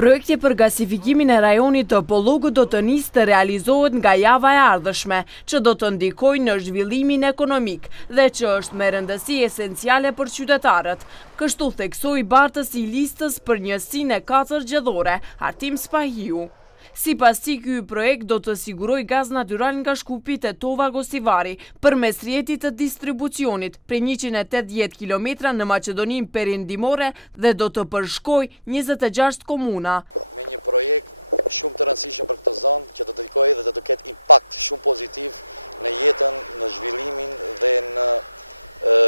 Projekti për gasifikimin e rajonit të Pollogut do të nisë të realizohet nga java e ardhshme, që do të ndikojë në zhvillimin ekonomik dhe që është me rëndësi esenciale për qytetarët. Kështu theksoi bartësi i listës për njësinë e 4 zgjedhore, Artim Spahiu. Sipas tij, ky projekt do të sigurojë gaz natyral nga Shkupi te Tova Gosivari përmes rrjetit të distribucionit për 180 kilometra në Maqedoninë Perëndimore dhe do të përshkojë 26 komuna. Me një projekt shumë të rëndësishëm për këtë zonë që do të dedikojë dhe do të ketë impakt shumë pozitiv në jetën, në zhvillimin dhe në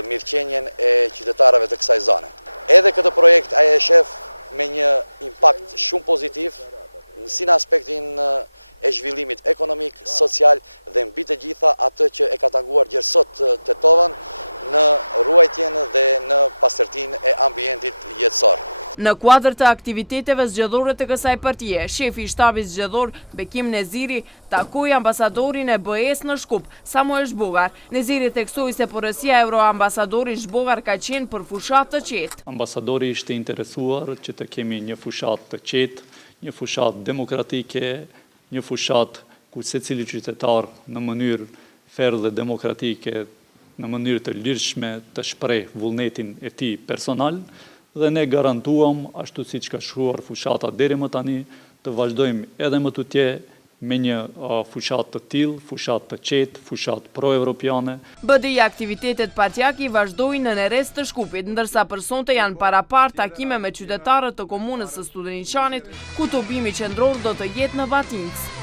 mirëqenjen e qytetarëve të kësaj zone. Edhe këtë projekt ai e shef me një impakt shumë pozitiv si në aspektin e zhvillimit ekonomik, social dhe mbi të gjitha atë që e ka tanguar gjerësot të Tovën në ruajtjen dhe në pastërtinë e ambientit jetësor. Në kuadër të aktiviteteve zgjedhore të kësaj partie, shefi i shtabit zgjedhor Bekim Neziri takoi ambasadorin e BE-s në Shkup, Samuel Zhbogar. Neziri theksoi se porësia e euroambasadorit Zhbogar ka qenë për fushat të qetë. Ambasadori ishte interesuar që të kemi një fushat të qetë, një fushat demokratike, një fushat ku secili qytetar në mënyrë ferë dhe demokratike, në mënyrë të lirshme të shpreh vullnetin e tij personal, dhe ne garantuam, ashtu siç ka shkruar fushata deri më tani, të vazhdojmë edhe më tutje me një fushat të tillë, fushat të qetë, fushat pro-evropiane. BDI aktivitetet partjaki vazhdojnë në Neres të Shkupit, ndërsa për sonte janë parapar takime me qytetarët të komunës së Studeniqanit, ku tobimi qendror do të jetë në Batinc.